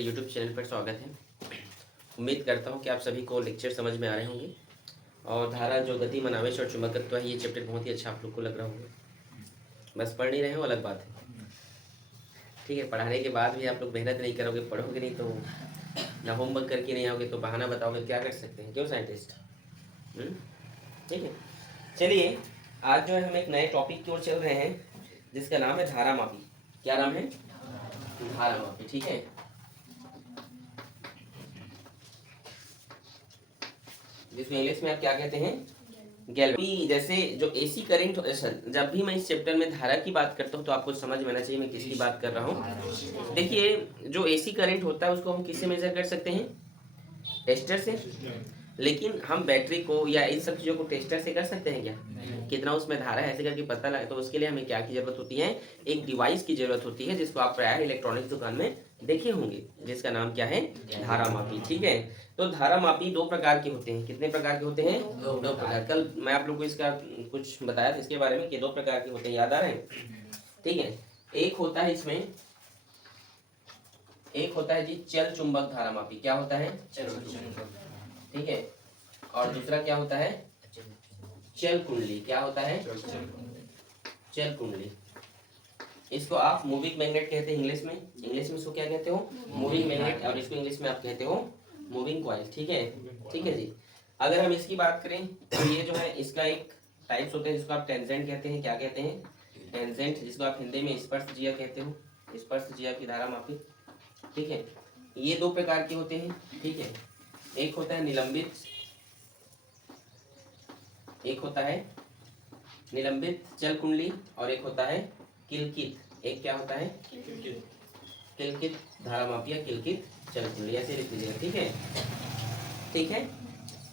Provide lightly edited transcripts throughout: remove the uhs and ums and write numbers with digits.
मेरे YouTube channel पर स्वागत है। उम्मीद करता हूँ कि आप सभी को लेक्चर समझ में आ रहे होंगे और धारा जो गति मनावेश और चुंबकत्व है, ये चैप्टर बहुत ही अच्छा आप लोग को लग रहा होगा। बस पढ़ नहीं रहे हो अलग बात है, ठीक है। पढ़ाने के बाद भी आप लोग मेहनत नहीं करोगे, पढ़ोगे नहीं तो ना होमवर्क करके नहीं आओगे तो बहाना बताओगे, क्या कर सकते हैं, क्यों साइंटिस्ट। ठीक है, चलिए आज जो है हम एक नए टॉपिक की ओर चल रहे हैं जिसका नाम है धारा मापी। क्या नाम है? धारा मापी, ठीक है। जिसमें इंग्लिश में आप क्या कहते हैं? गैल्वेनी। जैसे जो एसी करंट, जब भी मैं इस चैप्टर में धारा की बात करता हूँ तो आपको समझ में आना चाहिए मैं किसकी बात कर रहा हूँ। देखिए, जो एसी करंट होता है उसको हम किससे मेजर कर सकते हैं? टेस्टर से। लेकिन हम बैटरी को या इन सब चीज़ों को टेस्टर से कर सकते हैं क्या? कितना उसमें धारा है ऐसे करके पता लगे, तो उसके लिए हमें क्या की जरूरत होती है? एक डिवाइस की जरूरत होती है जिसको आप प्रायः इलेक्ट्रॉनिक्स दुकान में देखे होंगे, जिसका नाम क्या है? धारा मापी, ठीक है। तो धारा मापी दो प्रकार के होते हैं। कितने प्रकार के होते हैं? दो प्रकार। कल मैं आप लोग को इसका कुछ बताया था इसके बारे में कि दो प्रकार के होते हैं, याद आ रहे हैं? ठीक है। एक होता है इसमें, एक होता है जी चल चुंबक धारा मापी। क्या होता है? चल चुंबक, ठीक है। और दूसरा क्या होता है? चल कुंडली। क्या होता है? चल कुंडली। इसको आप मूविंग मैग्नेट कहते हैं इंग्लिश में। इंग्लिश में इसको क्या कहते हो? Moving magnet. और इसको इंग्लिश में आप कहते हो मूविंग कॉइल, ठीक है। ठीक है जी। अगर हम इसकी बात करें तो ये जो है इसका एक टाइप्स होते हैं जिसको आप टेंजेंट कहते हैं। क्या कहते हैं? टेंजेंट, जिसको आप हिंदी में स्पर्शजिया कहते हो। स्पर्शजिया की धारा मापी, ठीक है। ये दो प्रकार के होते हैं, ठीक है। एक होता है निलंबित, एक होता है निलंबित चल कुंडली, और एक होता है किलकित। एक क्या होता है? किलकित धारा मापी या किलकित चल कुंडली, ऐसे लिख लीजिएगा, ठीक है। ठीक है।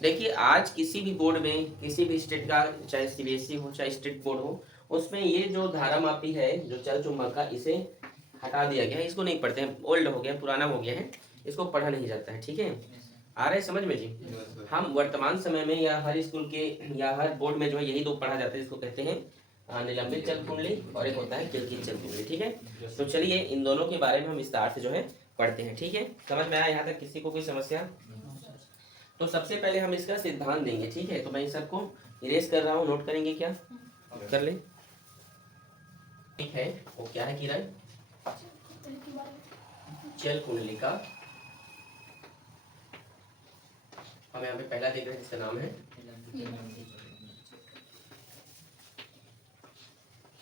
देखिए, आज किसी भी बोर्ड में, किसी भी स्टेट का, चाहे सीबीएसई हो चाहे स्टेट बोर्ड हो, उसमें ये जो धारा मापी है जो चल चुंबक का, इसे हटा दिया गया है। इसको नहीं पढ़ते हैं, ओल्ड हो गया, पुराना हो गया है, इसको पढ़ा नहीं जाता है, ठीक है। आ रहे समझ में जी? हम वर्तमान समय में या हर स्कूल के या हर बोर्ड में जो है यही दो पढ़ा जाता है, जिसको कहते हैं निलंबित चल कुंडली, और एक होता है किलकित चल कुंडली, ठीक है। तो चलिए इन दोनों के बारे में हम विस्तार से जो है पढ़ते हैं, ठीक है। समझ में आया यहाँ तक? किसी को कोई समस्या? तो सबसे पहले हम इसका सिद्धांत देंगे, ठीक है। तो मैं इन सबको इरेज कर रहा हूँ, नोट करेंगे क्या? कर ले, ठीक है। वो क्या है किरण? चल कुंडली का हम यहाँ पे पहला देख रहे हैं जिसका नाम है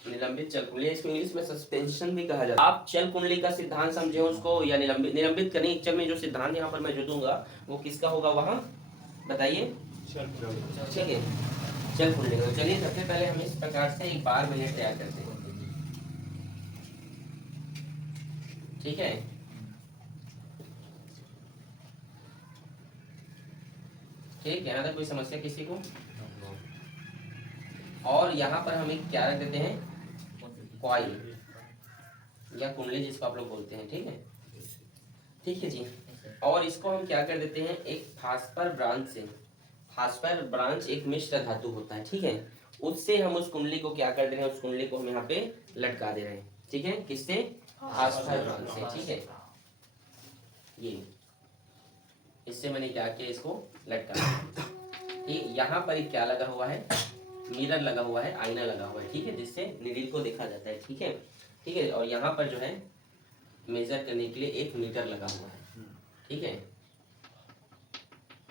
निलंबित चल कुंडली। इसको इंग्लिश में सस्पेंशन भी कहा जाता है। आप चल कुंडली का सिद्धांत समझे उसको, या निलंबित करने एक चल में जो सिद्धांत यहाँ पर मैं जो दूंगा वो किसका होगा वहाँ बताइए, ठीक है, चल कुंडली का। चलिए सबसे पहले हम इस प्रकार से एक बार मैग्नेट तैयार करते हैं, ठीक है। ठीक, यहाँ तक कोई समस्या किसी को? और यहाँ पर हम एक क्या रख देते हैं? कॉइल या कुंडली, जिसको आप लोग बोलते हैं, ठीक है। ठीक है जी। और इसको हम क्या कर देते हैं? एक फास्फर ब्रांच से, फास्फर ब्रांच एक मिश्र धातु होता है, ठीक है, उससे हम उस कुंडली को क्या कर दे रहे हैं? उस कुंडली को हम यहाँ पे लटका दे रहे हैं, ठीक है। किससे? फास्फर ब्रांच से, ठीक है। ये इससे मैंने क्या किया? इसको लटका। यहाँ पर क्या लगा हुआ है? मिरर लगा हुआ है, आईना लगा हुआ है, ठीक है, जिससे नीडल को देखा जाता है, ठीक है। ठीक है। और यहाँ पर जो है मेजर करने के लिए एक मीटर लगा हुआ है, ठीक है।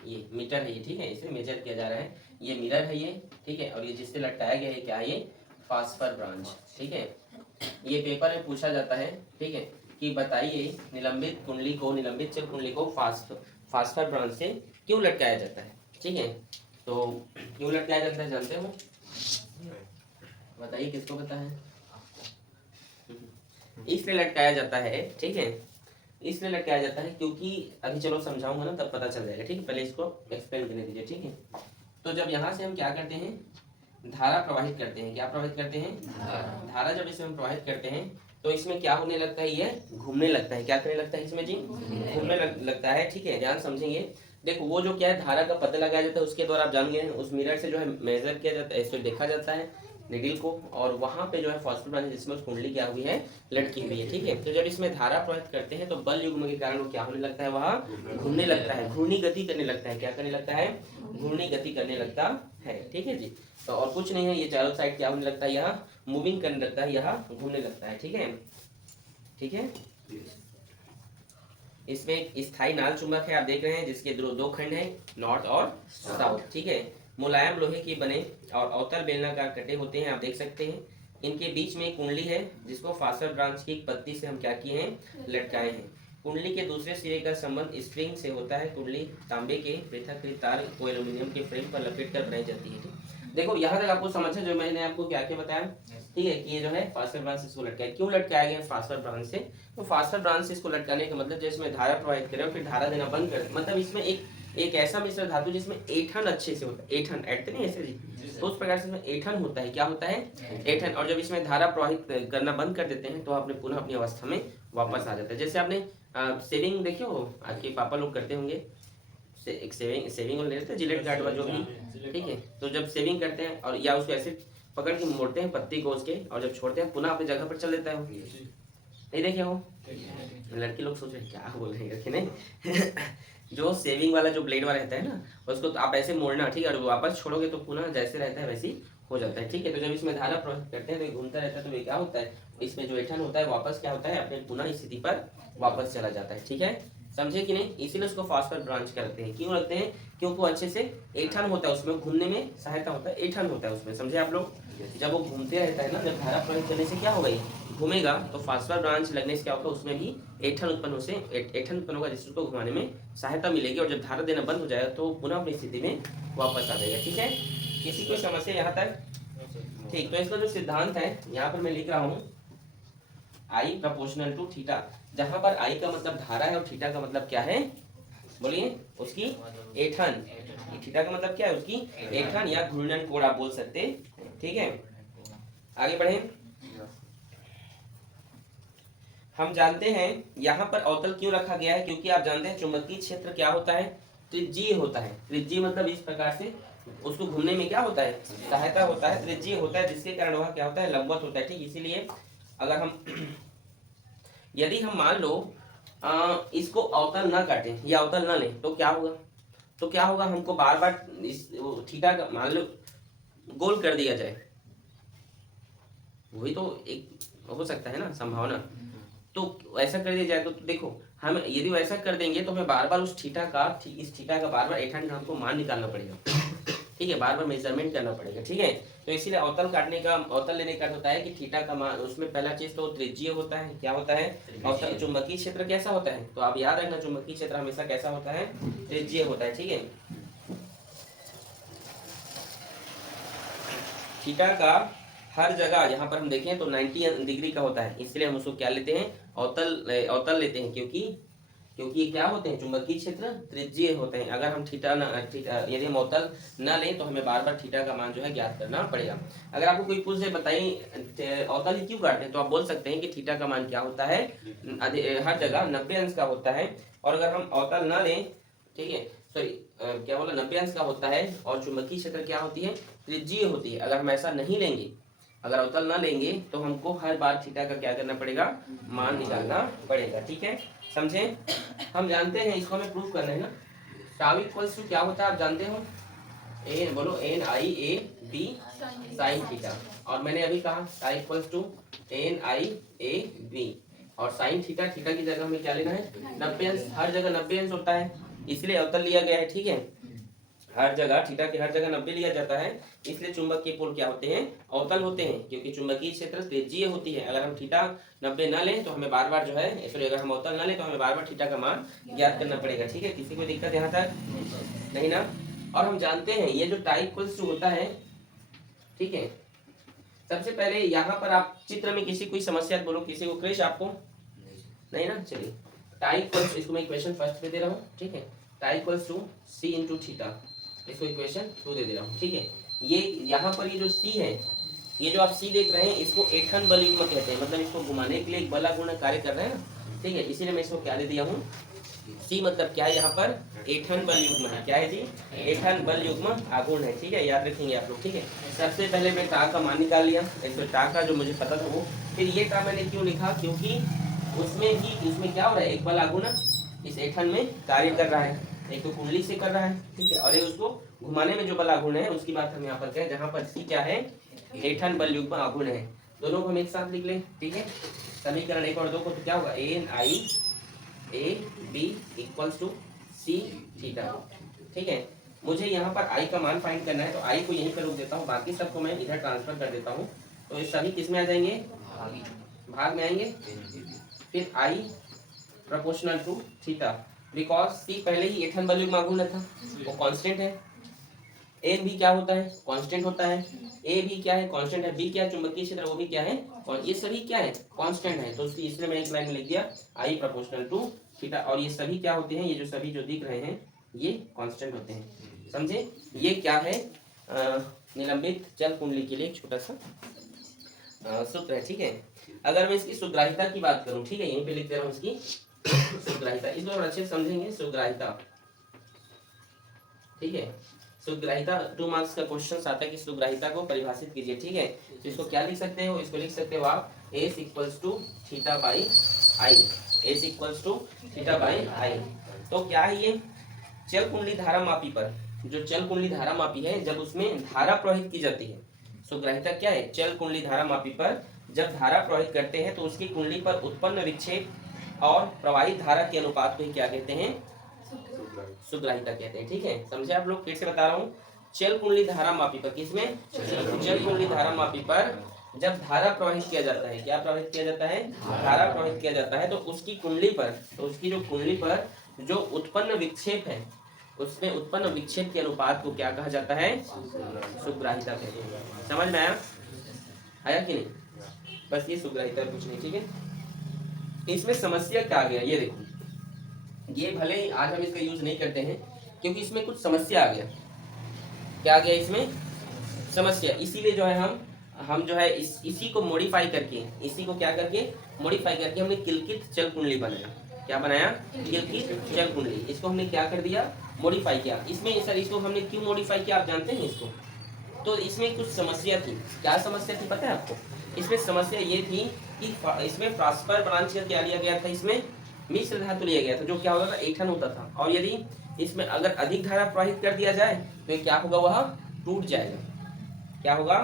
ये मीटर है ये, ठीक है, इसे मेजर किया जा रहा है। ये मिरर है ये, ठीक है। और ये जिससे लटकाया गया है क्या है? ये फास्फर ब्रांच, ठीक है। ये पेपर में पूछा जाता है, ठीक है, कि बताइए निलंबित कुंडली को, निलंबित चल कुंडली को फास्फर ब्रांच से क्यों लटकाया जाता है, ठीक है। तो क्यों लटकाया जाता है जानते हो? बताइए, किसको पता है? इसलिए लटकाया जाता है, ठीक है, इसलिए लटकाया जाता है क्योंकि अभी चलो समझाऊंगा ना तब पता चल जाएगा, ठीक है। पहले इसको एक्सप्लेन करने दीजिए, ठीक है। तो जब यहाँ से हम क्या करते हैं? धारा प्रवाहित करते हैं। क्या प्रवाहित करते हैं? धारा जब इसे हम प्रवाहित करते हैं तो इसमें क्या होने लगता है? ये घूमने लगता है। क्या करने लगता है इसमें जी? घूमने लगता है, ठीक है। ध्यान समझेंगे। देखो, वो जो क्या है, धारा का पता लगाया जाता है, उसके द्वारा आप जान गए, उस मिरर से जो है मेजर किया जाता है, इसको देखा जाता है निडिल को, और वहां पे जो है फॉस्फेट ब्रांच जिसमें कुंडली क्या हुई है, लटकी हुई है। ठीक है, तो जब इसमें धारा प्रवाहित करते हैं तो बल युग्म के कारण वो क्या होने लगता है, वहां घूमने लगता है, घूर्णी गति करने लगता है। क्या करने लगता है, घूर्णी गति करने लगता है। ठीक है जी, तो और कुछ नहीं है, ये चारों साइड क्या होने लगता है, यहाँ मूविंग करने लगता है, यहाँ घूमने लगता है। ठीक है, ठीक है। इसमें स्थायी नाल चुंबक है, आप देख रहे हैं, जिसके दो खंड हैं, नॉर्थ और साउथ। ठीक है, मुलायम लोहे के बने और अवतल बेलनाकार कटे होते हैं, आप देख सकते हैं। इनके बीच में एक कुंडली है, जिसको फास्फर ब्रांच की एक पत्ती से हम क्या किए हैं, लटकाए हैं। कुंडली के दूसरे सिरे का संबंध स्प्रिंग से होता है। कुंडली तांबे के पृथक तार को एल्यूमिनियम के फ्रेम पर लपेट कर बनाई जाती है। देखो यहाँ तक आपको समझ है, जो मैंने आपको क्या क्या बताया। ठीक है, कि ये जो है फास्फर ब्रांच से इसको लटकाया, क्यों लटकाया गया फास्फर ब्रांच से, तो फास्फर ब्रांच से इसको लटकाने का मतलब जैसे इसमें धारा प्रवाहित करे और फिर धारा देना बंद करे, मतलब इसमें एक ऐसा मिश्र धातु जिसमें ऐठन अच्छे से होता है, ऐठन ऐठते नहीं ऐसे जी, तो उस प्रकार से इसमें ऐठन होता है। क्या होता है, ऐठन। और जब इसमें धारा प्रवाहित करना बंद कर देते हैं तो आपने पुनः अपनी अवस्था में वापस आ जाता है। जैसे आपने सेविंग देखे हो, आपके पापा लोग करते होंगे, एक सेविंग ले लेते हैं जिलेट गार्ड वाला जो भी। ठीक है, तो जब सेविंग करते हैं और या उसको ऐसे पकड़ के मोड़ते हैं पत्ती को उसके, और जब छोड़ते हैं पुनः अपनी जगह पर चल देता है वो। नहीं देखे हो, लड़के लोग सोच रहे हैं क्या बोल रहे हैं कि नहीं जो सेविंग वाला जो ब्लेड वाला रहता है ना, उसको तो आप ऐसे मोड़ना, ठीक है, और वापस छोड़ोगे तो पुनः जैसे रहता है वैसे ही हो जाता है। ठीक है, तो जब इसमें धारा प्रवाहित करते हैं तो ये घूमता रहता है, तो ये क्या होता है, इसमें जो ऐठन होता है वापस क्या होता है, अपने पुनः स्थिति पर वापस चला जाता है। ठीक है, समझे कि नहीं, इसीलिए उसको फास्फर ब्रांच करते हैं। क्यों रखते हैं, क्योंकि वो अच्छे से ऐठन होता है, उसमें घूमने में सहायता होता है, ऐठन होता है उसमें। समझे आप लोग, जब वो घूमते रहता है ना, जब धारा प्रवाहित करने से क्या होगा, घूमेगा तो फास्फर ब्रांच लगने से क्या होगा, उसमें भी ऐठन उत्पन्न होगा, जिससे उसको घुमाने में सहायता मिलेगी, और जब धारा देना बंद हो जाएगा तो पुनः अपनी स्थिति में वापस आ जाएगा। ठीक है, किसी को समस्या यहाँ तक, ठीक। तो इसका जो सिद्धांत है यहाँ पर मैं लिख रहा हूँ, आई प्रपोर्शनल टू थीटा, जहां पर आई का मतलब धारा है और थीटा का मतलब क्या है, बोलिए, उसकी ऐठन। थीटा का मतलब क्या है, उसकी ऐठन या घूर्णन कोण आप बोल सकते हैं। ठीक है, आगे बढ़े। हम जानते हैं यहाँ पर अवतल क्यों रखा गया है, क्योंकि आप जानते हैं चुंबकीय क्षेत्र क्या होता है, त्रिज्यीय होता है। त्रिज्यीय मतलब इस प्रकार से उसको घूमने में क्या होता है, सहायता होता है, त्रिज्यीय होता है, जिसके कारण वह क्या होता है, लंबवत होता है। ठीक, इसीलिए अगर हम यदि हम मान लो इसको अवतल ना काटें या अवतल ना लें तो क्या होगा, तो क्या होगा, हमको बार बार थीटा का मान लो गोल कर दिया जाए, वही तो एक हो सकता है ना संभावना, तो ऐसा कर दिया जाए तो देखो हम यदि वैसा कर देंगे तो हमें बार बार उस थीटा का, इस थीटा का बार बार ऐठन का हमको मान निकालना पड़ेगा। ठीक है, बार बार मेजरमेंट करना पड़ेगा। ठीक है, तो इसीलिए अवतल काटने का, अवतल लेने का होता है कि थीटा का मान, उसमें पहला चीज तो त्रिज्यीय होता है। क्या होता है, अवतल। चुंबकीय क्षेत्र कैसा होता है, तो आप याद रखना, चुंबकीय क्षेत्र हमेशा कैसा होता है, त्रिज्यीय होता है। ठीक है, थीटा का हर जगह यहाँ पर हम देखें तो 90 डिग्री का होता है, इसलिए हम उसको क्या लेते हैं, अवतल लेते हैं, क्योंकि ये क्या होते हैं, चुंबकीय क्षेत्र त्रिज्यीय होते हैं। अगर हम यदि हम अवतल न लें तो हमें बार बार थीटा का मान जो है ज्ञात करना पड़ेगा। अगर आपको कोई पूछ से बताइए अवतल ही क्यों काटते हैं, तो आप बोल सकते हैं कि थीटा का मान क्या होता है, हर जगह 90 अंश का होता है, और अगर हम अवतल न लें, ठीक है, सॉरी क्या बोला, 90 अंश का होता है, और चुंबकीय क्षेत्र क्या होती है, त्रिज्यीय होती है। अगर हम ऐसा नहीं लेंगे, अगर अवतल ना लेंगे तो हमको हर बार थीटा का क्या करना पड़ेगा, मान निकालना पड़ेगा। ठीक है, समझे। हम जानते हैं, इसको हमें प्रूफ करना है ना, टाउ इक्वल्स टू क्या होता है, आप जानते हो, ए बोलो, N I A B sine theta, और मैंने अभी कहा tau equals to N I A B, और साइन थीटा, थीटा की जगह हमें क्या लेना है, 90 अंश, हर जगह 90 अंश होता है, इसलिए अवतल लिया गया है। ठीक है, हर जगह थीटा की हर जगह 90 लिया जाता है, इसलिए चुंबक के पोल क्या होते हैं, अवतल होते हैं, क्योंकि चुंबकीय क्षेत्र त्रिज्यीय होती है। अगर हम थीटा 90 ना लें तो हमें बार बार जो है, सॉरी अगर हम अवतल ना लें तो हमें बार बार थीटा का मान ज्ञात करना पड़ेगा। ठीक है, किसी को दिक्कत यहाँ तक नहीं ना। और हम जानते हैं ये जो टाई इक्वल्स टू होता है, ठीक है, सबसे पहले यहाँ पर आप चित्र में किसी कोई समस्या बोलो, किसी को क्रेश आपको नहीं ना, चलिए टाई इक्वल्स, इसको मैं इक्वेशन फर्स्ट पे दे रहा हूँ। ठीक है, tau equals to C into theta, इसको इक्वेशन 2 दे रहा हूँ। ठीक है, ये यहाँ पर ये जो सी है, ये जो आप सी देख रहे हैं, इसको ऐठन बल युग्म कहते हैं, मतलब इसको घुमाने के लिए एक बलागुण कार्य कर रहे हैं ना। ठीक है, इसीलिए मैं इसको क्या दे दिया हूँ, सी मतलब क्या है यहाँ पर, एथन बल युग्म है। क्या है जी? एथन बल युग्म आघूर्ण है। ठीक है, याद रखेंगे आप लोग। ठीक है, सबसे पहले मैं टा का मान निकाल लिया, इसमें टा का जो मुझे पता था वो, फिर ये टा मैंने क्यों लिखा, क्योंकि उसमें क्या हो रहा है, एक बल आघूर्ण इस एथन में कार्य कर रहा है, एक तो कुंडली से कर रहा है, ठीक है, और एक उसको घुमाने में जो बल आघूर्ण है उसकी बात हम यहाँ पर करें, जहाँ पर सी क्या है, एथन बल युग्म आघूर्ण है। दोनों को हम एक साथ लिख लें। ठीक है, समीकरण 1 और 2 को, तो क्या होगा, N I A B equals to C theta. ठीक है, मुझे यहाँ पर आई का मान फाइंड करना है, तो आई को यहीं पर रोक देता हूँ, बाकी सबको मैं इधर ट्रांसफर कर देता हूँ। तो ये सभी किस में आ जाएंगे, भाग में आएंगे। फिर I proportional to theta, because C पहले ही एथन बल युग्म आघूर्ण था, वो कांस्टेंट है। ए भी क्या होता है, कांस्टेंट होता है। ए भी क्या है, कांस्टेंट है। बी क्या, चुंबकीय क्षेत्र, वो भी क्या है, और ये सभी क्या है, कांस्टेंट है। तो इसलिए मैं एक लाइन में लिख दिया आई प्रोपोर्शनल टू थीटा, और ये सभी क्या होते हैं, ये जो सभी जो दिख रहे हैं ये कांस्टेंट होते हैं। समझे, ये क्या है, निलंबित चल कुंडली के लिए एक छोटा सा सूत्र है। ठीक है, अगर मैं इसकी सुग्राहिता की बात करूं, ठीक है, यहीं पे लिख दे रहा हूं इसकी सुग्राहिता, इस बार अच्छे से समझेंगे सुग्राहिता। ठीक है, सुग्राहिता 2 मार्क्स का क्वेश्चन आता है कि सुग्राहिता को परिभाषित कीजिए। ठीक है, तो इसको क्या लिख सकते हो, इसको लिख सकते हो आप S equals to theta by I, S equals to theta by I. तो क्या है ये, चल कुंडली धारा मापी पर, जो चल कुंडली धारा मापी है, जब उसमें धारा प्रवाहित की जाती है, सुग्राहिता क्या है, चल कुंडली धारा मापी पर जब धारा प्रवाहित करते हैं तो उसकी कुंडली पर उत्पन्न विक्षेप और प्रवाहित धारा के अनुपात को ही क्या कहते हैं, सुग्राहिता कहते हैं। ठीक है, समझे आप लोग, फिर से बता रहा हूँ, चल कुंडली धारा मापी पर, किसमें, चल कुंडली धारा मापी पर जब धारा प्रवाहित किया जाता है, क्या प्रवाहित किया जाता है, धारा प्रवाहित किया जाता है, तो उसकी कुंडली पर, तो उसकी जो कुंडली पर जो उत्पन्न विक्षेप है, उसमें उत्पन्न विक्षेप के अनुपात को क्या कहा जाता है, सुग्राहिता कहते हैं। समझ में आया, आया कि नहीं, बस ये सुग्राहिता कुछ नहीं। ठीक है, इसमें समस्या क्या आ गया, ये देखो, ये भले ही आज हम इसका यूज नहीं करते हैं, क्योंकि इसमें कुछ समस्या आ गया। क्या आ गया इसमें, समस्या, इसीलिए जो है हम जो है इसी को मॉडिफाई करके, इसी को क्या करके मॉडिफाई करके हमने किलकित चल कुंडली बनाया। क्या बनाया, किलकित चल कुंडली, इसको हमने क्या कर दिया, मॉडिफाई किया। इसमें सर इसको हमने क्यों मॉडिफाई किया, आप जानते हैं इसको, तो इसमें कुछ समस्या थी। क्या समस्या थी पता है आपको, इसमें समस्या ये थी कि इसमें ट्रांसफर ब्रांच का क्या लिया गया था, इसमें मिश्र धातु लिया गया था, जो क्या होता था, एथन होता था, और यदि इसमें अगर अधिक धारा प्रवाहित कर दिया जाए तो ये क्या होगा, वह टूट जाएगा। क्या होगा,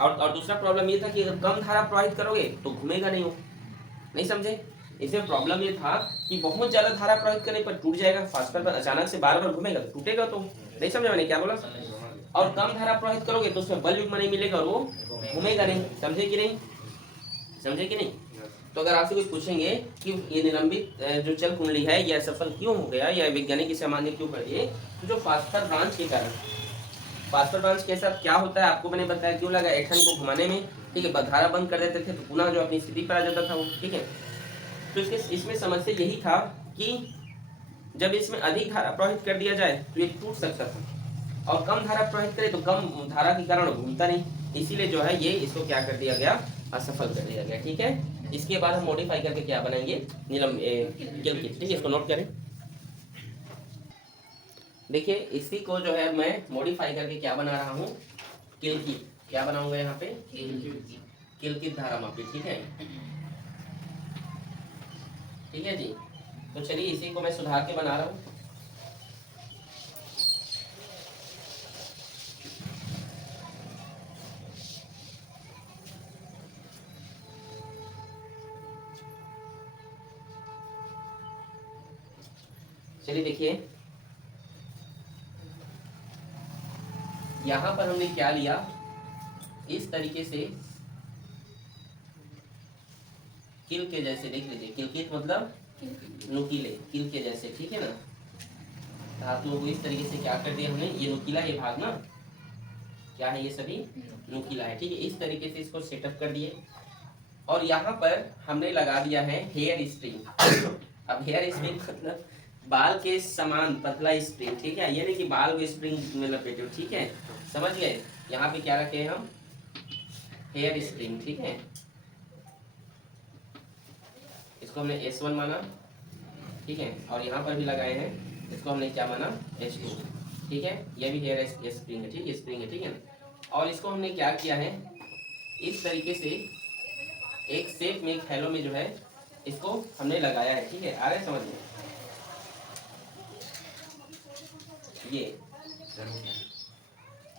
और दूसरा प्रॉब्लम ये था कि अगर कम धारा प्रवाहित करोगे तो घूमेगा नहीं, हो नहीं समझे। इसमें प्रॉब्लम ये था कि बहुत ज्यादा धारा प्रवाहित करने पर टूट जाएगा, फास्टर पर अचानक से बार बार घूमेगा तो टूटेगा, तो नहीं समझे मैंने क्या बोला। और कम धारा प्रवाहित करोगे तो उसमें बल युग्म नहीं मिलेगा और वो घूमेगा नहीं। समझे कि नहीं, समझे कि नहीं। तो अगर आपसे कोई पूछेंगे कि ये निलंबित जो चल कुंडली है यह असफल क्यों हो गया, या वैज्ञानिक इसे अमान्य क्यों कर दिए, जो फास्टर ब्रांच के कारण। फास्टर ब्रांच के साथ क्या होता है आपको मैंने बताया, क्यों लगा, एथन को घुमाने में, ठीक है, धारा बंद कर देते थे तो पुनः जो अपनी स्थिति पर आ जाता था वो। ठीक है, तो इसमें समस्या यही था कि जब इसमें अधिक धारा प्रवाहित कर दिया जाए तो ये टूट सकता था, और कम धारा प्रवाहित करे तो कम धारा के कारण घूमता नहीं, इसीलिए जो है ये इसको क्या कर दिया गया, असफल कर दिया गया। ठीक है, इसके बाद हम मॉडिफाई करके क्या बनाएंगे, किलकित। ठीक है, इसको नोट करें। देखिए इसी को जो है मैं मॉडिफाई करके क्या बना रहा हूँ, किलकित। क्या बनाऊंगा यहाँ पे, किलकित धारा मापी। ठीक है, ठीक है जी। तो चलिए इसी को मैं सुधार के बना रहा हूँ। चलिए देखिए, यहां पर हमने क्या लिया, इस तरीके से किल के जैसे देख लीजिए, किलकित मतलब नुकीले, किल के जैसे। ठीक है ना, धातुओं को इस तरीके से क्या कर दिया हमने, ये नुकीला ये भाग ना, क्या है, ये सभी नुकीला है। ठीक है, इस तरीके से इसको सेटअप कर दिए, और यहाँ पर हमने लगा दिया है हेयर स्प्रिंग। अब हेयर स्प्रिंग मतलब बाल के समान पतला स्प्रिंग। ठीक है, ये नहीं कि बाल को स्प्रिंग में लपेटे। ठीक है, समझ गए। यहाँ पे क्या रखे हैं हम, हेयर स्प्रिंग। ठीक है, इसको हमने S1 माना, ठीक है, और यहाँ पर भी लगाए हैं, इसको हमने क्या माना, H2, ठीक है। ये भी हेयर स्प्रिंग है, ठीक है, स्प्रिंग है, ठीक है। और इसको हमने क्या किया है, इस तरीके से एक शेप में, एक थैलो में जो है इसको हमने लगाया है, ठीक है। आ रहा है समझ में? ये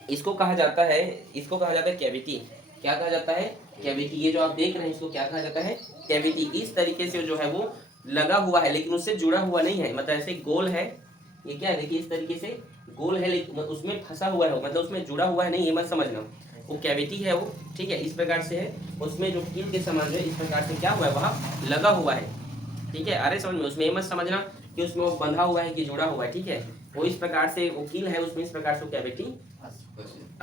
इसको कहा जाता है, इसको कहा जाता है कैविटी। क्या कहा जाता है, कैविटी। ये जो आप देख रहे हैं इसको क्या कहा जाता है, कैविटी। इस तरीके से जो है वो लगा हुआ है लेकिन उससे जुड़ा हुआ नहीं है, मतलब ऐसे गोल है, ये क्या है देखिए इस तरीके से गोल है लेकिन उसमें फंसा हुआ है, मतलब उसमें जुड़ा हुआ है नहीं, ये मत समझना, वो कैविटी है वो, ठीक है। इस प्रकार से है, उसमें जो कील के समान जो है इस प्रकार से क्या हुआ है, वहाँ लगा हुआ है, ठीक है। अरे समझ में, उसमें ये मत समझना कि उसमें वो बंधा हुआ है कि जुड़ा हुआ है, ठीक है। वो इस प्रकार से वो कील है, उसमें इस प्रकार से कैविटी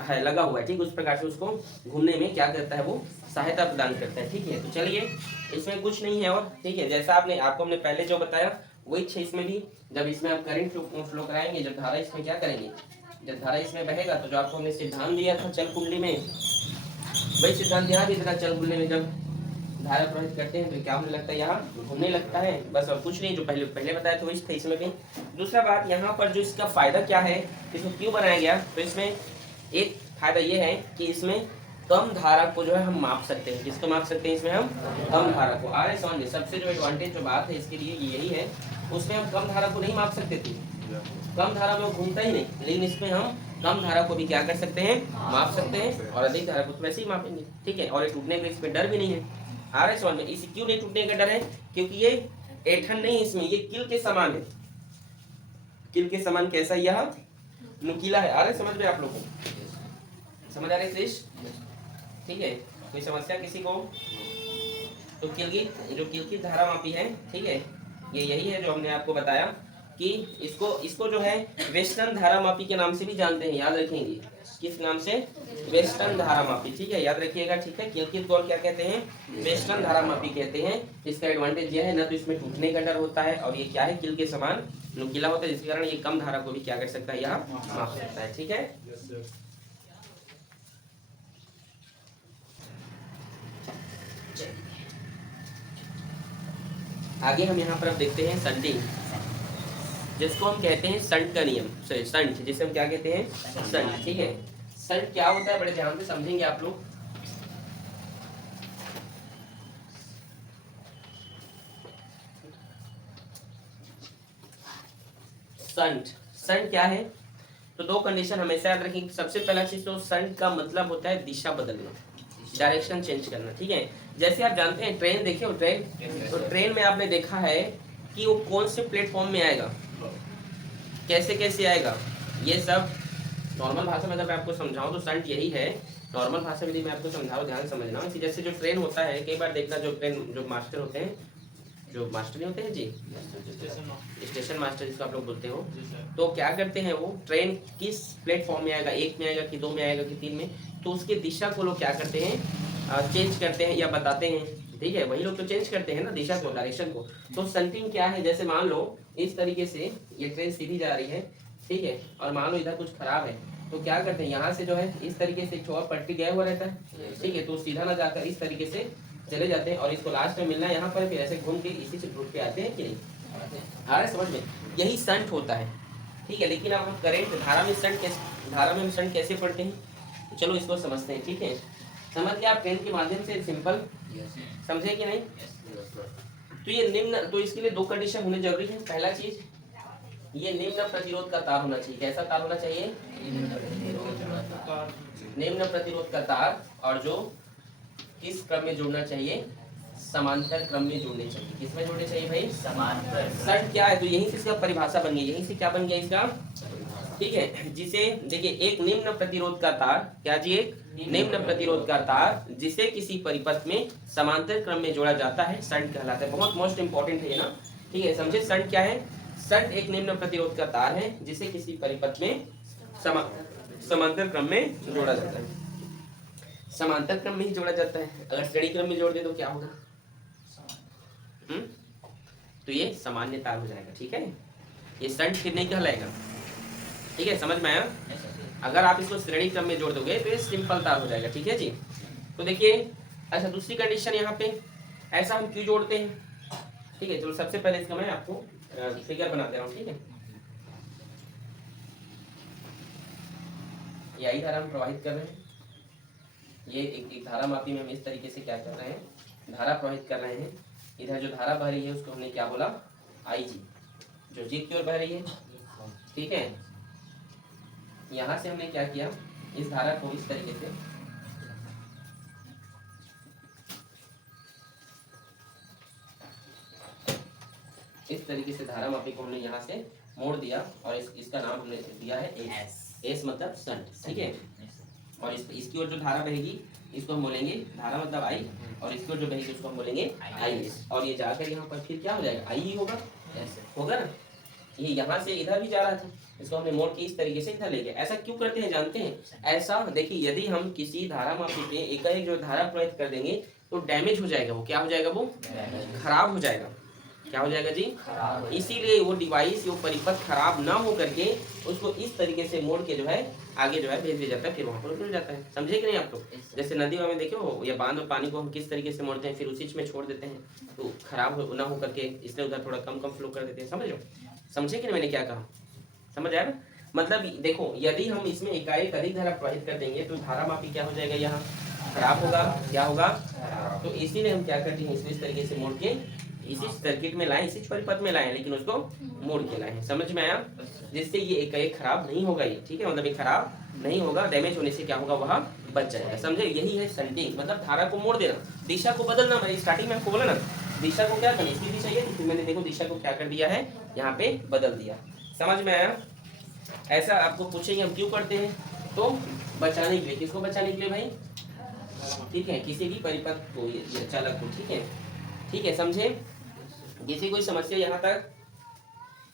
है, लगा हुआ है, ठीक। उस प्रकार से उसको घूमने में क्या करता है, वो सहायता प्रदान करता है, ठीक है। तो चलिए, इसमें कुछ नहीं है और, ठीक है। जैसा आपको हमने पहले जो बताया वही इसमें भी, जब इसमें आप करंट फ्लो कराएंगे, जब धारा इसमें क्या करेंगे, जब धारा इसमें बहेगा तो जो आपको हमने सिद्धांत दिया था चल कुंडली में, वही सिद्धांत यहाँ भी था। चल कुंडली में जब धारा प्रवाहित करते हैं तो क्या होने लगता है, यहाँ घूमने लगता है, बस और कुछ नहीं। जो पहले बताया था वही इसमें भी। दूसरा बात, यहाँ पर जो इसका फायदा क्या है, इसको क्यों बनाया गया, तो इसमें एक फायदा ये है कि इसमें कम धारा को जो है हम माप सकते हैं। किसको माप सकते हैं, इसमें हम कम धारा को। आ रहे समझ, सबसे जो एडवांटेज जो बात है इसके लिए यही है, उसमें हम कम धारा को नहीं माप सकते थे, कम धारा में घूमता ही नहीं, लेकिन इसमें हम कम धारा को भी क्या कर सकते हैं, माप सकते हैं, और अधिक धारा को तो वैसे ही मापेंगे, ठीक है। और ये टूटने का इसमें डर भी नहीं है। आ रहे समझ में, इस क्यों नहीं टूटने का डर है, क्योंकि ये ऐठन नहीं, इसमें ये किल के समान है। किल के समान कैसा, यह नुकीला है। आ रहे समझ में आप लोगों को, समझ आ रहे श्रेष्ठ, ठीक है। कोई समस्या किसी को? तो किलकी धारा मापी है, ठीक है, ये यही है जो हमने आपको बताया कि इसको जो है वेस्टर्न धारा मापी के नाम से भी जानते हैं, याद रखेंगे। किस नाम से, वेस्टर्न धारा मापी, ठीक है, याद रखिएगा, ठीक है। किलकित को क्या कहते हैं, वेस्टर्न धारा मापी कहते हैं। इसका एडवांटेज यह है ना, तो इसमें टूटने का डर होता है, और ये क्या है, किल के समान नुकीला होता है, जिसके कारण ये कम धारा को भी क्या कर सकता है, यहाँ माप सकता है, ठीक है। आगे हम यहाँ पर अब देखते हैं संटिंग, जिसको हम कहते हैं संट का नियम, संट, जिसे हम क्या कहते हैं, संट, ठीक है। संट क्या होता है, बड़े ध्यान से समझेंगे आप लोग। संट क्या है, तो दो कंडीशन हमेशा याद रखेंगे। सबसे पहला चीज तो संट का मतलब होता है दिशा बदलना, डायरेक्शन चेंज करना, ठीक है। जैसे आप जानते हैं ट्रेन देखे हो, ट्रेन, तो ट्रेन में आपने देखा है कि वो कौन से प्लेटफॉर्म में आएगा, कैसे कैसे आएगा, ये सब नॉर्मल भाषा में अगर मैं आपको समझाऊं तो संट यही है। नॉर्मल भाषा में मैं आपको समझाऊं, ध्यान समझना कि जैसे जो ट्रेन होता है, कई बार देखना जो ट्रेन जो मास्टर होते हैं, जो मास्टर नहीं होते हैं जी, स्टेशन मास्टर जिसको आप लोग बोलते हो, तो क्या करते हैं, वो ट्रेन किस प्लेटफॉर्म में आएगा, एक में आएगा कि दो में आएगा कि तीन में, तो उसके दिशा को लोग क्या करते हैं, चेंज करते हैं या बताते हैं, ठीक है। वही लोग तो चेंज करते हैं ना दिशा को, डायरेक्शन को। तो संटिंग क्या है, जैसे मान लो इस तरीके से ये ट्रेन सीधी जा रही है, ठीक है, और मान लो इधर कुछ खराब है, तो क्या करते हैं, यहाँ से जो है इस तरीके से एक और पट्टी गया हुआ रहता है, ठीक है, तो सीधा ना जाकर इस तरीके से चले जाते हैं, और इसको लास्ट में मिलना है यहाँ पर, फिर ऐसे घूम के इसी से टूट के आते हैं कि नहीं, आ रहा है समझ में, यही संट होता है, ठीक है। लेकिन अब हम करेंट धारा में संट कैसे पढ़ते हैं, तो चलो इसको समझते हैं, ठीक है। समझ लिया आप ट्रेन के माध्यम से, सिंपल समझे कि नहीं। तो ये निम्न, तो इसके लिए दो कंडीशन होने जरूरी है। पहला चीज, ये निम्न प्रतिरोध का तार होना चाहिए। कैसा तार होना चाहिए, निम्न प्रतिरोध का तार, और जो किस क्रम में जुड़ना चाहिए, समांतर क्रम में जुड़ने चाहिए। किसमें जुड़ने चाहिए भाई, समांतर। संट क्या है, तो यहीं से इसका परिभाषा बन गई, यहीं से क्या बन गया इसका, ठीक है। जिसे देखिए, एक निम्न प्रतिरोध का तार, क्या जी, एक निम्न प्रतिरोध का तार जिसे किसी परिपथ में समांतर क्रम में जोड़ा जाता है, संट कहलाता है। बहुत मोस्ट इंपॉर्टेंट है ना, ठीक है। समझे, संट क्या है, संट एक निम्न प्रतिरोध का तार है जिसे किसी परिपथ में समांतर क्रम में जोड़ा जाता है। समांतर क्रम में ही जोड़ा जाता है, अगर श्रेणी क्रम में जोड़ दे तो क्या होगा, तो ये सामान्य तार हो जाएगा, ठीक है। ये संट फिर नहीं कहलाएगा, ठीक है, समझ में आया। अगर आप इसको श्रेणी क्रम में जोड़ दोगे तो ये सिंपल तार हो जाएगा, ठीक है जी। तो देखिए, अच्छा दूसरी कंडीशन यहाँ पे, ऐसा हम क्यों जोड़ते हैं, ठीक है। चलो सबसे पहले इसका मैं आपको फिगर बना दे रहा हूँ, ठीक है। यही धारा हम प्रवाहित कर रहे हैं। ये एक धारा मापी में हम इस तरीके से क्या कर रहे हैं, धारा प्रवाहित कर रहे हैं। इधर जो धारा बह रही है उसको हमने क्या बोला, आई जी, जो जी की ओर बह रही है, ठीक है। यहाँ से हमने क्या किया, इस धारा को इस तरीके से इस तरीके से धारा मापी को हमने यहाँ से मोड़ दिया और इसका नाम हमने दिया है एस। एस मतलब सन, ठीक है। और इसकी ओर जो धारा बहेगी इसको हम बोलेंगे धारा मतलब आई, और इसकी ओर जो बहेगी उसको हम बोलेंगे आई एस। और ये जाकर यहाँ पर फिर क्या हो जाएगा, आई ही होगा, होगा ना। ये यहाँ से इधर भी जा रहा था, इसको हमने मोड़ के इस तरीके से इधर ले गया। ऐसा क्यों करते हैं जानते हैं? ऐसा देखिए, यदि हम किसी धारा मापी पे एकाएक जो धारा प्रवाहित कर देंगे तो डैमेज हो जाएगा। वो क्या हो जाएगा, वो खराब हो जाएगा। क्या हो जाएगा जी, इसीलिए वो डिवाइस, वो परिपथ खराब ना हो करके उसको इस तरीके से मोड़ के जो है आगे जो है भेज दिया जाता है, फिर वहाँ पर रुक जाता है। समझे कि नहीं आप लोग? जैसे नदी में देखो या बांध में पानी को हम किस तरीके से मोड़ते हैं, फिर उसी में छोड़ देते हैं तो खराब ना हो करके, इसलिए उधर थोड़ा कम कम फ्लो कर देते हैं। समझ लो, समझे कि नहीं मैंने क्या कहा, समझ आया ना? मतलब देखो, यदि हम इसमें एकाएक अधिक धारा प्रवाहित कर देंगे तो धारा मापी क्या हो जाएगा, यहाँ खराब होगा। क्या होगा? तो इसीलिए हम क्या करते हैं, इसको इस तरीके से मोड़ के इसी सर्किट में लाए, इसी परिपथ में लाए, लेकिन उसको मोड़ के लाए हैं। समझ में आया? जिससे ये एकाएक खराब नहीं होगा ये, ठीक है। मतलब ये खराब नहीं होगा, डैमेज होने से क्या होगा, वहाँ बच जाएगा। समझे? यही है शंटिंग, मतलब धारा को मोड़ देना, दिशा को बदलना। मैंने स्टार्टिंग में आपको बोला ना, दिशा को क्या करना, इसकी दिशा ये, तो मैंने देखो दिशा को क्या कर दिया है, यहाँ पे बदल दिया। समझ में आया? ऐसा आपको पूछेंगे हम क्यों करते हैं, तो बचाने के लिए। किसको बचाने के लिए भाई? ठीक है, किसी भी परिपथ को, ये चालक को, ठीक है, ठीक है, समझे? किसी कोई समस्या यहाँ तक?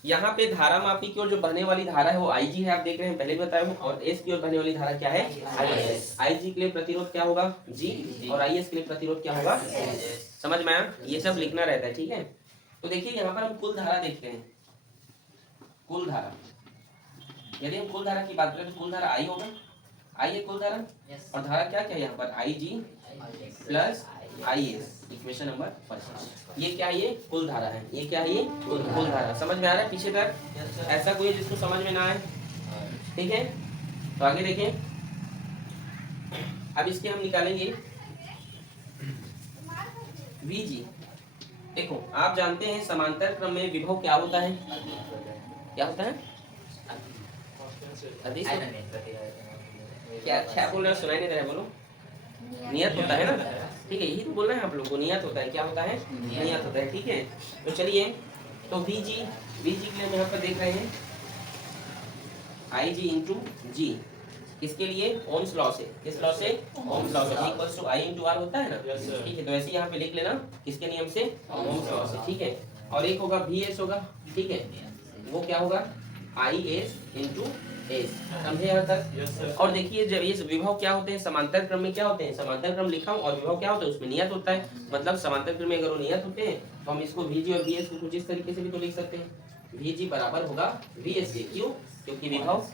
यहाँ पे धारा मापी की ओर जो बहने वाली धारा है वो आई जी है, आप देख रहे हैं, पहले भी बताया हूँ। और एस की ओर बहने वाली धारा क्या है, आई एस। आई जी के लिए प्रतिरोध क्या होगा, जी, और आई एस के लिए प्रतिरोध क्या होगा, समझ में आया? ये सब लिखना रहता है, ठीक है। तो देखिए यहाँ पर हम कुल धारा देखते हैं, कुल धारा, यदि हम कुल धारा की बात करें तो कुल धारा आई होगा, आई है कुल धारा। और धारा क्या क्या है यहाँ पर, I G plus I S, equation number first. ये क्या है, ये कुल धारा है। ये क्या है, ये कुल धारा। समझ में आ रहा है पीछे तक? ऐसा कोई है जिसको समझ में ना आए? ठीक है, तो आगे देखें। अब इसके हम निकालेंगे वीजी। देखो, आप जानते हैं समांतर क्रम में विभव क्या होता है, क्या होता है? क्या क्या बोल रहे हो, सुनाई नहीं दे रहा है, बोलो। नियत होता है ना, ठीक है, यही तो बोल रहे हैं आप लोग को, नियत होता है। क्या होता है, नियत होता है, ठीक है। तो चलिए, तो वीजी, वीजी के लिए हम यहाँ पर देख रहे हैं आई जी इंटू जी, किसके लिए, ओम्स लॉ से। किस लॉ से, ओम्स लॉ से, equals to I into R होता है ना, ठीक है। तो ऐसे यहाँ पे लिख लेना, किसके नियम से, ओम्स लॉ से, ठीक है। और एक होगा वी एस होगा, ठीक है, वो क्या होगा, आई एस इंटू एस। समझे यहाँ तक? और देखिए, जब ये विभव क्या होते हैं, समांतर क्रम में क्या होते हैं, समांतर क्रम लिखा हूँ, और विभव क्या होता है, उसमें नियत होता है। मतलब समांतर क्रम में अगर वो नियत होते हैं तो हम इसको वीजी और वीएस को कुछ इस तरीके से भी तो लिख सकते हैं, वीजी बराबर होगा वीएस के। क्यों? क्योंकि विभव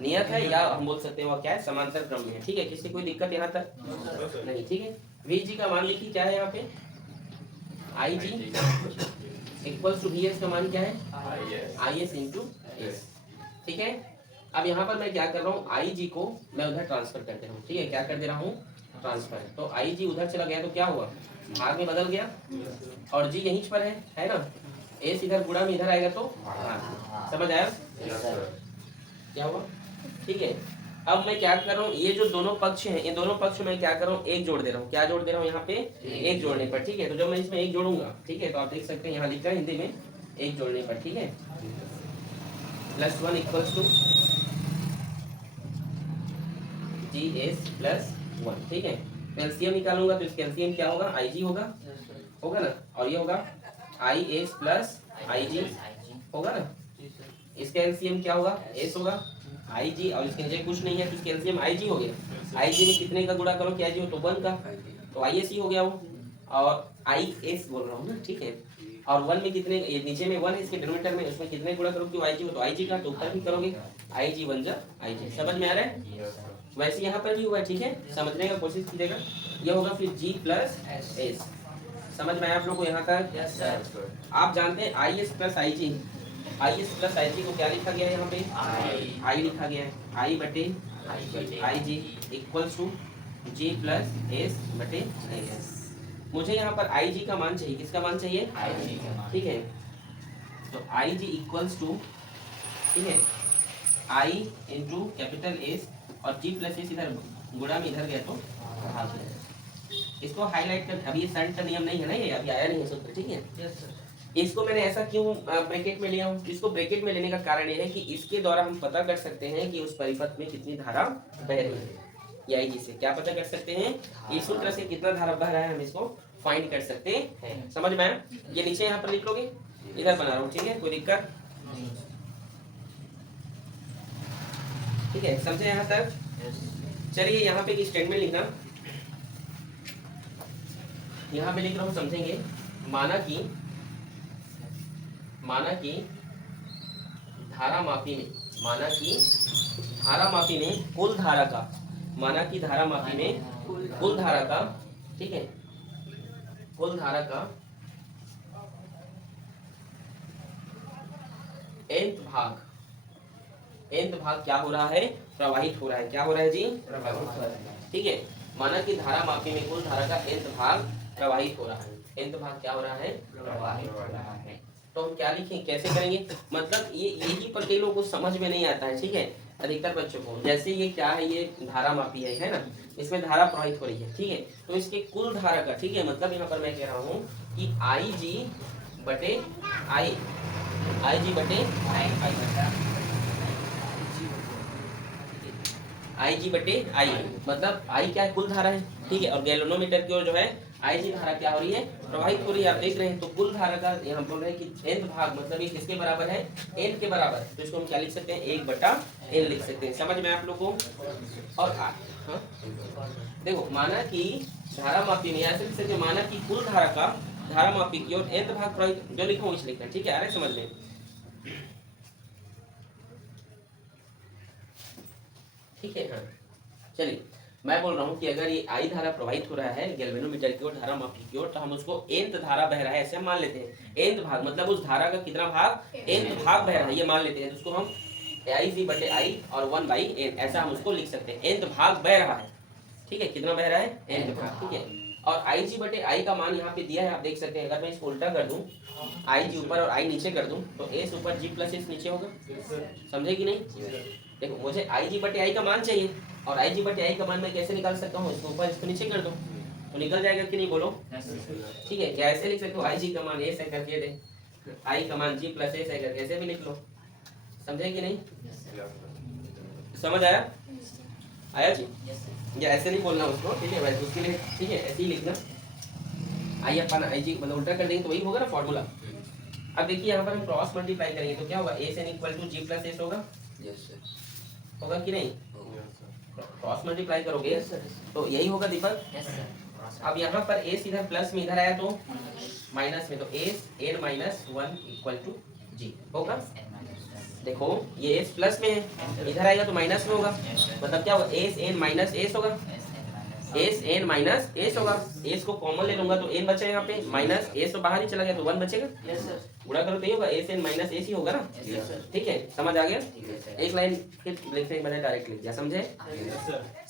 नियत है, या हम बोल सकते हैं वो क्या है, समांतर क्रम में है, ठीक है। किसी कोई दिक्कत यहाँ तक नहीं, ठीक है। वीजी का मान लिखिए, क्या है यहाँ पे, आई जी इक्वल्स टू वीएस का मान क्या है, आई एस इंटू एस, ठीक है। अब यहाँ पर मैं क्या कर रहा हूँ, आई जी को मैं उधर ट्रांसफर कर दे रहा हूँ, ठीक है। क्या कर दे रहा हूँ, ट्रांसफर। तो आई जी उधर चला गया तो क्या हुआ, भाग में बदल गया, और जी यहीं पर है ना। एस इधर गुणा में इधर आएगा तो भाग। समझ आया क्या हुआ, ठीक है। अब मैं क्या कर रहा हूँ, ये जो दोनों पक्ष हैं, ये दोनों पक्ष में क्या कर रहा हूँ, एक जोड़ दे रहा हूँ। क्या जोड़ दे रहा हूँ यहाँ पे, एक जोड़ने पर, ठीक है। तो जब मैं इसमें एक जोड़ूंगा, ठीक है, तो आप देख सकते हैं यहाँ लिखा है हिंदी में, एक जोड़ने पर, ठीक है, plus one equals to G S plus one, ठीक है। एलसीएम निकालूंगा तो इसका एलसीएम क्या होगा, आई जी होगा, होगा ना। और ये होगा आई एस प्लस आई जी, होगा ना। इसका एलसीएम क्या होगा, एस होगा, आई जी, और इसके नीचे कुछ नहीं है तो इसका एलसीएम आई जी हो गया। आई जी में कितने का गुणा करो, क्या जी हो, तो 1 का, तो आई एस ही हो गया वो। और आई एस बोल रहा हूँ ना, ठीक है। और 1 में कितने, ये नीचे में 1 है इसके डिनोमिनेटर में, उसमें कितने गुणा करो, क्यों आई जी हो, तो आई जी का, तो ऊपर भी करोगे आई जी 1 जा आई जी। समझ में आ रहा है? वैसे यहाँ पर भी हुआ है, ठीक है, समझने का कोशिश कीजिएगा। ये होगा फिर जी प्लस एस, समझ में आया आप लोग को यहाँ तक? Yes sir. आप जानते हैं I S plus I G, I S plus I G को क्या लिखा गया है यहाँ पे? आई लिखा गया है। आई बटे I G equals to G plus S बटे एस। मुझे यहाँ पर आई जी का मान चाहिए। किसका मान चाहिए? आई जी का मान। ठीक है, तो आई जी इक्वल्स टू, ठीक है, आई इंटू कैपिटल एस और जी प्लस एस इधर गुणा में इधर गया तो भाग गया। इसको हाईलाइट कर, अभी ये सेंट का नियम नहीं है ना, ये अभी आया नहीं है सूत्र, ठीक है। Yes sir. इसको मैंने ऐसा क्यों ब्रैकेट में लिया हूँ? इसको ब्रैकेट में लेने का कारण ये है कि इसके द्वारा हम पता कर सकते हैं कि उस परिपथ में कितनी धारा बह रही है। ये आई जी से क्या पता कर सकते हैं? इस सूत्र से कितना धारा बह रहा है हम इसको फाइंड कर सकते हैं। समझ में आया? ये नीचे यहाँ पर लिख लोगे, इधर बना रहा हूँ, ठीक है, कोई दिक्कत? ठीक है, समझे यहाँ तक? चलिए यहाँ पे एक स्टेटमेंट लिखना, यहाँ पे लिख रहा हूँ, समझेंगे। माना कि धारा मापी में, माना कि धारा मापी में कुल धारा का, माना कि धारा मापी में कुल धारा का, ठीक है, कुल धारा का nth भाग क्या हो रहा है? प्रवाहित हो रहा है। क्या हो रहा है जी? प्रवाहित हो रहा है। ठीक है, माना कि धारा मापी में कुल धारा का nth भाग प्रवाहित हो रहा है। nth भाग क्या हो रहा है? प्रवाहित हो रहा है। तो हम क्या लिखें, कैसे करेंगे? मतलब ये यही पर कई लोगों को समझ में नहीं आता है, ठीक है, अधिकतर बच्चों को। जैसे ये क्या है, ये धारा मापी है ना, इसमें धारा प्रवाहित हो रही है, ठीक है, तो इसके कुल धारा का, ठीक है, मतलब यहाँ पर मैं कह रहा हूँ कि आई जी बटे आई, आई जी बटे आई जी बटे आई, मतलब आई क्या है? कुल धारा है, ठीक है, और गैल्वेनोमीटर की ओर जो है आई जी धारा क्या हो रही है? प्रवाहित हो रही है। आप देख रहे हैं, तो कुल धारा का यहाँ बोल रहे हैं कि nth भाग, मतलब ये किसके बराबर है? n के बराबर। तो इसको हम क्या लिख सकते हैं? 1/n लिख सकते हैं। समझ में आप लोग को? और हाँ, देखो, माना कि धारा मापी में ऐसे लिख सकते हैं, माना कि कुल धारा का धारा मापी की ओर nth भाग प्रवाहित, जो लिखा हूँ इस लिखना, ठीक है, आ रहा है समझ में? ठीक है, हाँ, चलिए, मैं बोल रहा हूँ कि अगर ये आई धारा प्रवाहित हो रहा है गैल्वेनोमीटर की ओर, धारा मापी की ओर, तो हम उसको nth धारा बह रहा है ऐसे हम मान लेते हैं। nth भाग मतलब उस धारा का कितना भाग? nth भाग बह रहा है, ये मान लेते हैं। तो उसको हम आई जी बटे आई और 1/n ऐसा हम उसको लिख सकते हैं। nth भाग बह रहा है, ठीक है, कितना बह रहा है? nth भाग, ठीक है। और आई जी बटे आई का मान यहाँ पे दिया है, आप देख सकते हैं। अगर मैं इसको उल्टा कर दूं, आई जी ऊपर और आई नीचे कर दूं, तो एस ऊपर जी प्लस एस नीचे होगा। समझे कि नहीं? देखो, मुझे आई जी बटे आई का मान चाहिए, और आई जी बटे आई का मान मैं कैसे निकाल सकता हूँ? इसको ऊपर इसको नीचे कर दो तो निकल जाएगा कि नहीं, बोलो? ठीक है, क्या ऐसे लिख सकते हो? आई जी का मान एस है करके दे, आई का मान जी प्लस एस है करके ऐसे भी लिख लो। समझे कि नहीं? समझ आया? आया जी? या ऐसे नहीं बोलना उसको, ठीक है भाई, उसके लिए ठीक है ऐसे ही लिखना। आई अपन आई जी मतलब उल्टा कर देंगे तो वही होगा ना फॉर्मूला। अब देखिए यहाँ पर हम क्रॉस मल्टीप्लाई करेंगे तो क्या होगा? S N equal to G plus S होगा। होगा कि नहीं? क्रॉस मल्टीप्लाई करोगे तो यही होगा दीपक। अब यहाँ पर एस इधर प्लस में इधर आया तो माइनस में, तो S N minus 1 equal to G होगा। देखो ये एस प्लस में है, इधर आएगा तो माइनस में होगा, मतलब क्या होगा? एस एन माइनस एस होगा, एस एन माइनस एस होगा। एस को कॉमन ले लूंगा तो एन बचा यहाँ पे, माइनस एस तो बाहर ही चला गया तो 1 बचेगा। गुणा करो तो ये होगा, एस एन माइनस एस ही होगा ना। ठीक है, समझ आ गया? एक लाइन फिर लिखने के बजाय डायरेक्ट लिख दिया, समझे?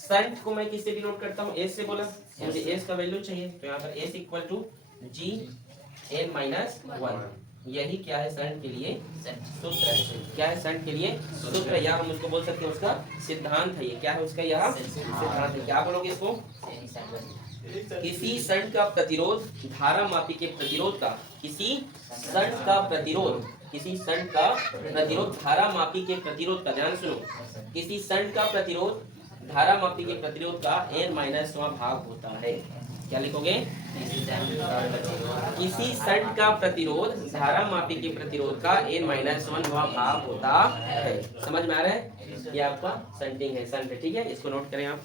शंट को मैं किससे डिनोट करता हूँ? एस से बोला, मुझे एस का वैल्यू चाहिए, तो यहाँ पर S equal to G N minus 1। यही क्या है? शंट के लिए सूत्र है। क्या है शंट के लिए? सूत्र, या हम उसको बोल सकते हैं उसका सिद्धांत है। ये क्या है उसका? यह सिद्धांत है। क्या बोलोगे इसको? किसी शंट का प्रतिरोध धारा मापी के प्रतिरोध का, किसी शंट का प्रतिरोध, किसी शंट का प्रतिरोध धारा मापी के प्रतिरोध का, ध्यान सुनो, किसी शंट का प्रतिरोध धारा मापी के प्रतिरोध का n-वां भाग होता है। क्या लिखोगे? किसी शंट का प्रतिरोध धारा मापी के प्रतिरोध का n-वां भाग होता है। समझ में आ रहा है? ये आपका शंटिंग है, शंट है, ठीक है, इसको नोट करें आप।